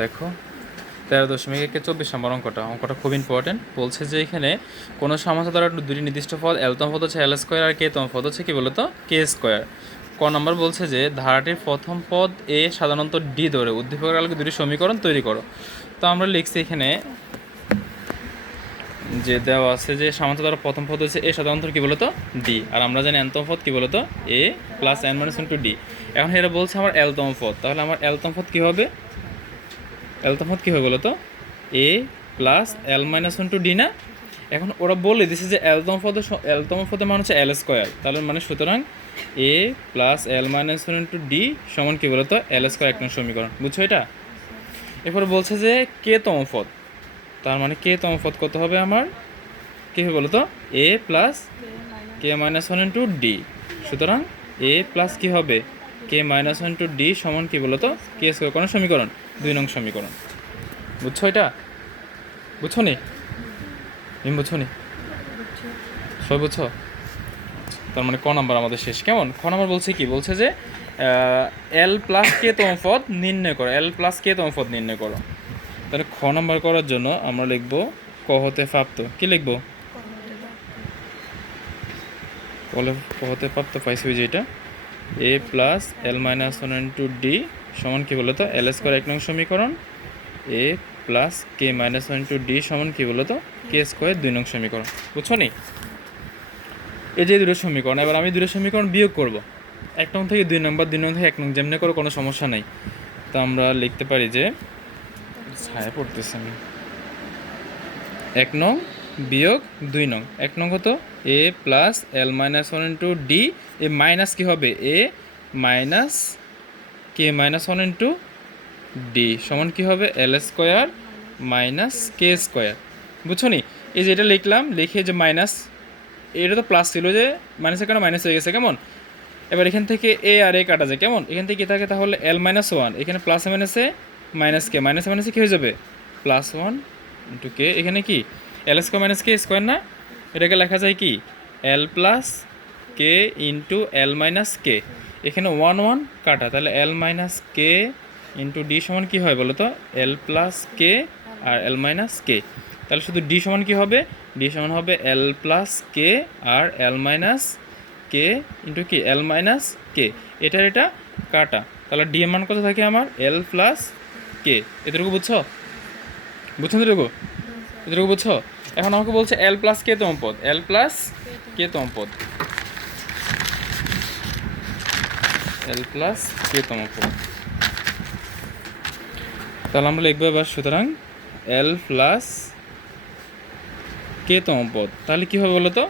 দেখো 13.1-24 নম্বর অঙ্কটা খুব ইম্পর্টেন্ট। বলছে যে এখানে কোনো সমান্তরাল দ্বারা দুটি নির্দিষ্ট পদ, এলতম পদ হচ্ছে এল স্কোয়ার আর কে তম পদ হচ্ছে কি বলতো কে স্কোয়ার। নম্বর বলছে যে ধারাটির প্রথম পদ এ সাধারণত ডি ধরে উদ্দীপকের আলোকে দুটি সমীকরণ তৈরি করো। তো আমরা লিখছি এখানে যে দেওয়া আছে যে সমান্তরাল দ্বারা প্রথম পদ হচ্ছে এ সাধারণত কি বলতো ডি, আর আমরা জানি এনতম পদ কি বলতো A plus N minus into D. এখন এরা বলছে আমার এলতম পদ, তাহলে আমার এলতম পদ কী হবে? এলতম পদ কী হবে বলতো A plus L minus into D না। এখন ওরা বলে দিছে যে এলতম পদের মান হচ্ছে এল স্কোয়ার, তাহলে মানে সুতরাং এ প্লাস এল মাইনাস ওয়ান ইন্টু ডি সমান কী বলতো এল স্কোয়ার 1 নং সমীকরণ। বুঝছো এটা? এরপরে বলছে যে কে তম পদ, তার মানে কে তম পদ কত হবে আমার? কী হবে বলতো A plus K minus one into D. সুতরাং এ প্লাস কী হবে কে মাইনাস ওয়ান ইন্টু ডি সমান কী বলতো কে স্কোয়ার কোনো সমীকরণ 2 নং সমীকরণ। বুঝছো এটা? বুঝছো নি? বুঝছো নি? সবাই বুঝছো? তার মানে ক নাম্বার আমাদের শেষ। কেমন? খ নাম্বার বলছে কি, বলছে যে এল প্লাস কে তম পদ নির্ণয় করো, এল প্লাস কে তম পদ নির্ণয় করো। তাহলে খ নাম্বার করার জন্য আমরা লিখবো ক হতে প্রাপ্ত। কি লিখবো? ক হতে প্রাপ্ত পাইছি ওই যেটা এ প্লাস এল মাইনাস ওয়ান ইন্টু ডি সমান কী বলতো এল স্কোয়ার 1 নং সমীকরণ, এ plus K minus one into D সমান কী বলতো কে স্কোয়ার 2 নং সমীকরণ। বুঝছো নি? এই যে দুটো সমীকরণ, এবার আমি দুটো সমীকরণ বিয়োগ করব, 1 নং থেকে 2 নং বা 2 নং থেকে 1 নং, যেমনি করো কোনো সমস্যা নেই। তো আমরা লিখতে পারি যে ছায়া পড়তেছে আমি 1 নং বিয়োগ 2 নং। 1 নং হতো এ প্লাস এল মাইনাস ওয়ান ইন্টু ডি, এ মাইনাস কী হবে এ মাইনাস কে মাইনাস ওয়ান ইন্টু ডি সমান কী হবে এল স্কোয়ার মাইনাস কে স্কোয়ার। বুঝছো নি? এই যে এটা লিখলাম, লিখে যে মাইনাস, এটা তো প্লাস ছিল যে মাইনাসের কারণে মাইনাস হয়ে গেছে। কেমন? এবার এখান থেকে এ আর এ কাটা যায়। কেমন? এখান থেকে কী থাকে তাহলে এল মাইনাস ওয়ান, এখানে প্লাস মাইনাসে মাইনাস কে, মাইনাসে মাইনাসে কী হয়ে যাবে প্লাস ওয়ান ইন্টু কে। এখানে কি এল স্কোয়ার মাইনাস কে স্কোয়ার না, এটাকে লেখা যায় কি এল প্লাস কে ইন্টু এল মাইনাস কে। এখানে ওয়ান ওয়ান কাটা, তাহলে এল মাইনাস কে ইন্টু ডি সমান কী হয় বলো তো এল প্লাস কে আর এল মাইনাস কে। তাহলে শুধু ডি সমান কী হবে? ডি সমান হবে এল প্লাস কে আর এল মাইনাস কে ইন্টু কি এল মাইনাস কে। এটা কাটা, তাহলে ডি এর মান কত থাকে আমার এল প্লাস কে। এতটুকু বুঝছো? বুঝছো এতটুকু বুঝছো? এখন আমাকে বলছে এল প্লাস কে তম পদ, এল প্লাস কে তম পদ, এল প্লাস কে তম পদ। তাহলে আমরা লিখবো এবার সুতরাং এল প্লাস কে তম পদ, তাহলে কী হবে বলো তো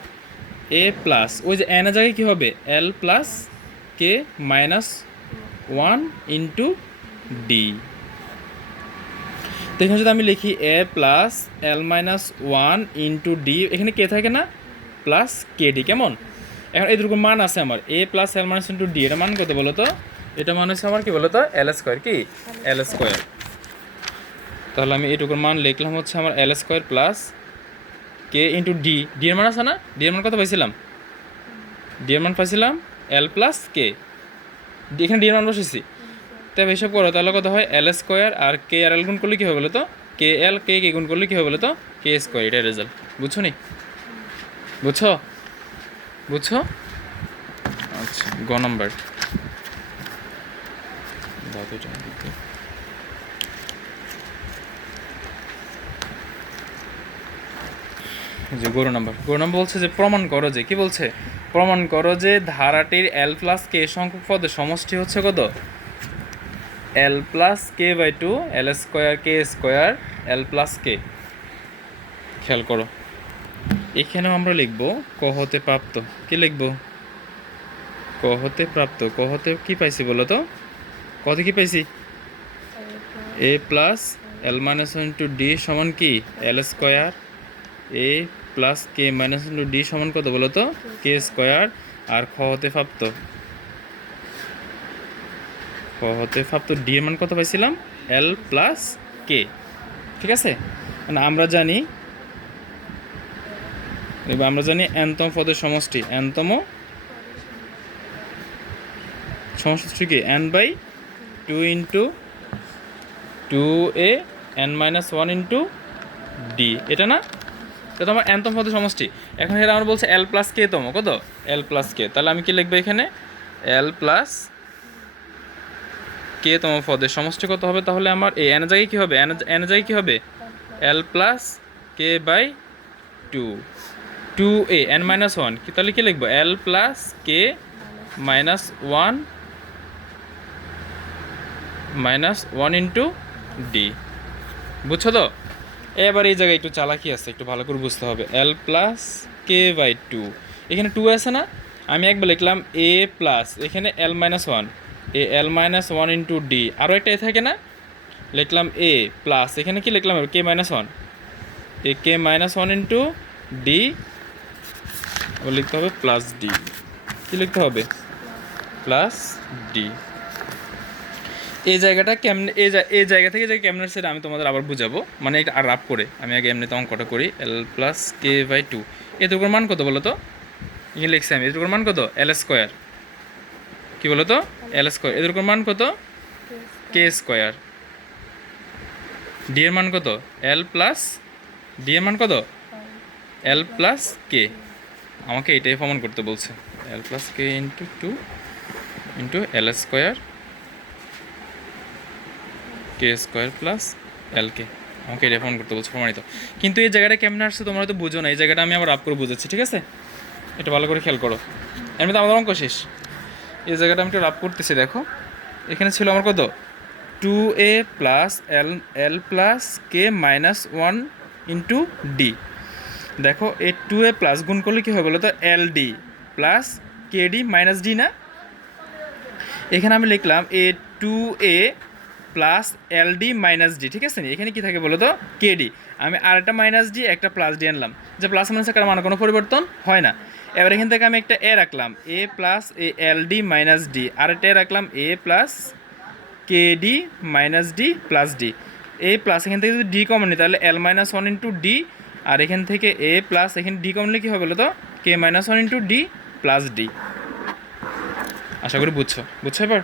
এ প্লাস ওই যে এন এর জায়গায় কী হবে L plus K minus one into D. তো এখানে যদি আমি লিখি এ প্লাস এল মাইনাস ওয়ান ইন্টু ডি, এখানে কে থাকে না প্লাস কে ডি। কেমন? এখন এই দুটো মান আছে আমার এ plus L minus into d, এটা মান কত বলো তো? এটা মান হচ্ছে আমার কি বলো তো এল স্কোয়ার, কি এল স্কোয়ার। তাহলে আমি এইটুকুর মান লিখলাম হচ্ছে আমার এল স্কোয়ার প্লাস কে ইন্টু ডি, ডি এর মান আছে না, ডি এর মান কত পাইছিলাম? ডি এর মান পাইছিলাম এল প্লাস কে, এখানে ডি এর মান বসেছি। তাই হিসাব করো, তাহলে কত হয় এল স্কোয়ার আর কে আর এল গুণ করলে কী হবে বলো তো কে এল কে কে গুণ করলে কী হবে বলো তো কে স্কোয়ার। এটাই রেজাল্ট। বুঝছো নি? বুঝছো? বুঝছো? আচ্ছা, গ নাম্বার যে গরু নাম্বার বলছে যে প্রমাণ করো যে, কি বলছে? প্রমাণ করো যে ধারাটির এল প্লাস কে সংখ্যক পদের সমষ্টি হচ্ছে কত L plus K by two L square K square L plus K. খেয়াল করো, এখানেও আমরা লিখব ক হতে প্রাপ্ত। কি লিখব? ক হতে প্রাপ্ত। ক হতে কি পাইছি বলো তো? কত কি পাইছি? এ প্লাস এল মাইনাস ওয়ান ইন্টু ডি সমান কি এল স্কোয়ার, এ plus K minus into D সমান কত বলো তো কে স্কোয়ার। আর খ হতে প্রাপ্ত, খ হতে প্রাপ্ত ডি এর মান কত পাইছিলাম এল প্লাস কে। ঠিক আছে? মানে আমরা জানি এনতম পদের সমষ্টি, এনতম সমষ্টি কি n by two into 2a n minus one into d, এটা না? এটা তো আমার এনতম পদের সমষ্টি। এখন এরা আমার বলছে এল প্লাস কে তম, কত? এল প্লাস কে। তাহলে আমি কি লিখবো এখানে? এল প্লাস কে তম পদের সমষ্টি কত হবে? তাহলে আমার এই এন জায়গায় কী হবে? এন জায়গায় কী হবে? L plus K by two, two A N minus one, তাহলে কী লিখবো? L plus K minus one into D. বুঝছো তো? এবার এই জায়গায় একটু চালাকি আছে, একটু ভালো করে বুঝতে হবে। L plus K by two, এখানে টু আছে না? আমি একবার লিখলাম এ প্লাস, এখানে এল মাইনাস ওয়ান, এ এল মাইনাস ওয়ান ইন্টু ডি, আরও একটা এ থাকে না? লিখলাম এ প্লাস, এখানে কি লিখলাম? কে মাইনাস ওয়ান, এ কে মাইনাস ওয়ান ইন্টু ডি, লিখতে হবে প্লাস ডি। কী লিখতে হবে? Plus D. এই জায়গাটা কেমনে, এই জায়গা থেকে যে কেমনে সেটা আমি তোমাদের আবার বুঝাবো, মানে এটা আর রাপ করে। আমি আগে এমনিতে অঙ্কটা করি। এল প্লাস কে বাই টু, এটুকুর মান কত বলো তো? ইয়ে লিখছি আমি, এটুকুর মান কত? এল স্কোয়ার। কী বলো তো? এল স্কোয়ার। এটুকুর মান কত? কে স্কোয়ার। ডি এর মান কত? এল প্লাস, ডি এর মান কত? এল প্লাস কে। আমাকে এটাই প্রমাণ করতে বলছে। এল প্লাস কে into two into L square K square plus L কে, আমাকে এটা প্রমাণ করতে বলছে, প্রমাণিত। কিন্তু এই জায়গাটা কেমনে আসছে তোমরা তো বুঝো না, এই জায়গাটা আমি আবার আপ করে বুঝাচ্ছি, ঠিক আছে? এটা ভালো করে খেয়াল করো। এমনিতে আমাদের অঙ্ক শেষ। এই জায়গাটা আমি একটু রাপ করতেছি, দেখো। এখানে ছিল আমার কত? Two A plus L plus K minus one into D. দেখো এই টু এ প্লাস গুণ করলে কী হবে বলো তো? L D plus K D minus D না? এখানে আমি লিখলাম A two A plus L D minus D, ঠিক আছে? এখানে কী থাকে বলো তো? K D. আমি আর একটা মাইনাস ডি একটা প্লাস ডি আনলাম, যে প্লাস মাইনাসের কারণে কোনো পরিবর্তন হয় না। এবার এখান থেকে আমি একটা এ রাখলাম, A plus A L D minus D, আর একটা এ রাখলাম A plus K D minus D plus D. A plus এখান থেকে যদি ডি কমন নিই তাহলে L minus one into D, আর এখান থেকে এ প্লাস এখানে ডি কমন নিলে কী হবে বলো তো? K minus one into D plus D. আশা করি বুঝছো এবার?